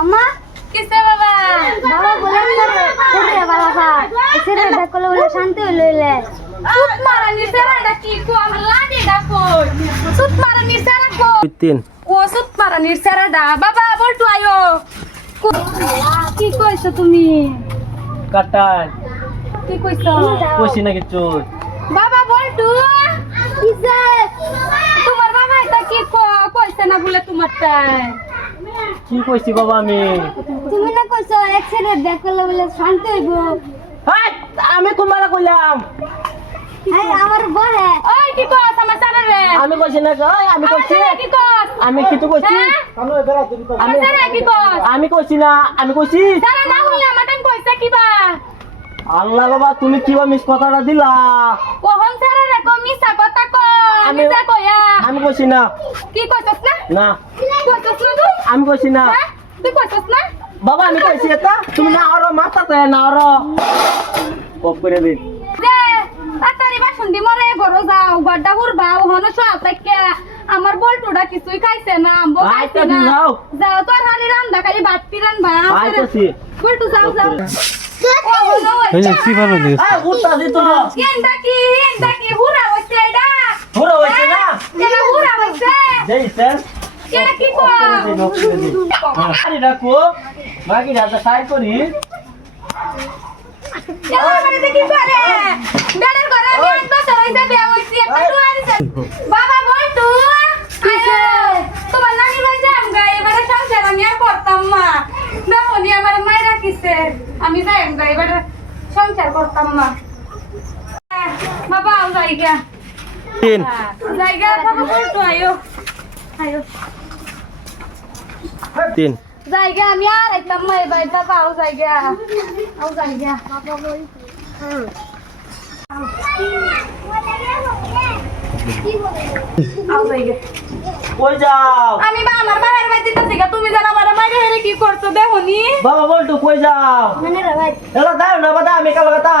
আম্মা কিসে বাবা বাবা বলেন করে বাবা খা এসে দেখলে বলে শান্তি হইলে সুত মারানি সেরাটা কি কো আমার লাডি ডাকো সুত মারানি সেরা কো তিন ও সুত মারানি সেরাটা বাবা বলটু আয়ো কি কইছো তুমি কাটান কি কইছো কইছি না কিছু বাবা বলটু কিসে তোমার বাবা এটা কি কইছে না বলে তোমারটাই কি কইছি বাবা আমি তুমি না কইছো এক্সরে দেখলে বলে শান্তি হইব হাই আমি কুমারা কইলাম এই আমার বহে ওই কি কইছ আমার সারা রে আমি কইছি না ওই আমি কইছি কি কইছ আমি কিছু কইছি আমি সারা কি কইছ আমি কইছি না আমি কইছি সারা না হইলে আমাদের কইছে কিবা আল্লাহ বাবা তুমি কিবা মিস কথাটা দিলা ওহন সারা রে মিছা কথা কই আমি যা কইয়া আমি কইছি না কি কইছস না না কইছস না তুই আমি কইছি না হ্যাঁ তুই কইছস না বাবা আমি কইছি এটা তুমি না আরো মারতাতে না আরো কপ করে দিন যে তাড়াতাড়ি বাসন দি মরে গরো যাও গড্ডা হুরবা ওহন সব থেকে আমার বলটুডা কিছুই খাইছে না আম্বো খাইছে না যাও। যাও তোর হালি রান্দা খালি ভাত রান্দা আইতাছি বলটু যাও যাও এই যে কি ভালো দিস আই উঠতাছি তো এন্ডা কি হুরা হইছে এটা পুরো হইছে না কেন হুরা হইছে দেই স্যার কেন কি কো আরে রাখো বাকি রাতে সাই করি বাড়িতে কি করে বেড়ার ঘরে আমি বছর হইছে বিয়া হইছে একটা দুয়ারি বাবা বলটু তোমার নানি বাজে আমগা এবারে সংসার আমি আর করতাম মা দেখনি আমার মায়ের রাখিছে আমি যাই আমগা এবারে সংসার করতাম মা বাবা জায়গা তিন জায়গা বাবা বলটু আয়ো আয়ো তিন জায়গা আমি আর একদম মায়ের বাড়ি বাবা আও জায়গা বাবা বল আও জায়গা কই যাও আমি বা আমার মায়ের বাড়িতে যাচ্ছি তুমি জানো আমার মায়ের হেরে কি করছো দেখনি বাবা বলতো কই যাও মানে রে ভাই এলা দাও না বাদা আমি কাল কথা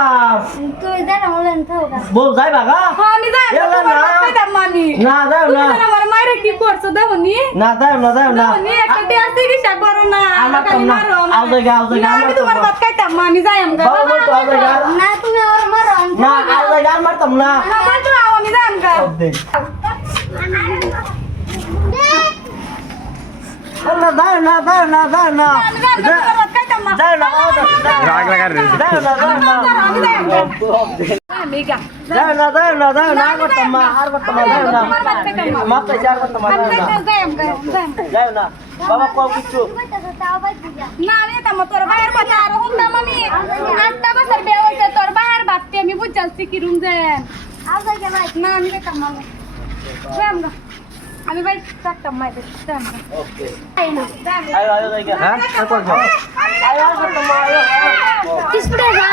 তুই জানো বলেন তো বল যাই বাগা হ্যাঁ আমি যাই এলা তোমার না। কইতাম মানি না দাও তুমি না জানো আমার মায়ের কি করছো দেখনি না দাও না দেখনি একটা টিয়া চিকিৎসা করো না আমার তো খালি না। মারো আমারে। আও জায়গা, আও জায়গা, না, আমি আমার তো তোমার না। ভাত খাইতাম মা, আমি যাই আমগা বাবা বলতো আও জায়গা না তুমি আমার মারো না আও জায়গা আর মারতাম না না বলতো আও আমি যাই আমগা না দাও না দাও না দাও না আমি যাই আমগা, তোমার ভাত খাইতাম মা। দাও না রাগ লাগা রে দাও না দাও না আমি যাই আমগা আমি গা দাও না দাও না দাও না আর করতাম মা আর করতাম না দাও না তোমার ভাত খাইতাম মা। মাপ চাই আর করতাম না আমি দাও না যাই আমগা যাই আমগা। দাও না বাবা কও কিছু তাও ভাই দিবা না রে তামা তোর ভাইয়ের কথা আর হুনতাম আমি 8টা বছর বিয়ে হইছে তোর ভাইয়ের বাচ্চা আমি বুঝাচ্ছি কি রুম যেন আও জায়গা ভাই না আমি খাইতাম না যাই আমগা আমি ভাই থাকতাম মাই যাই আমগা ওকে আই না আয় আয় জায়গা হ্যাঁ আর করব আয় আর করতাম মা আয় কিসপড়ে যা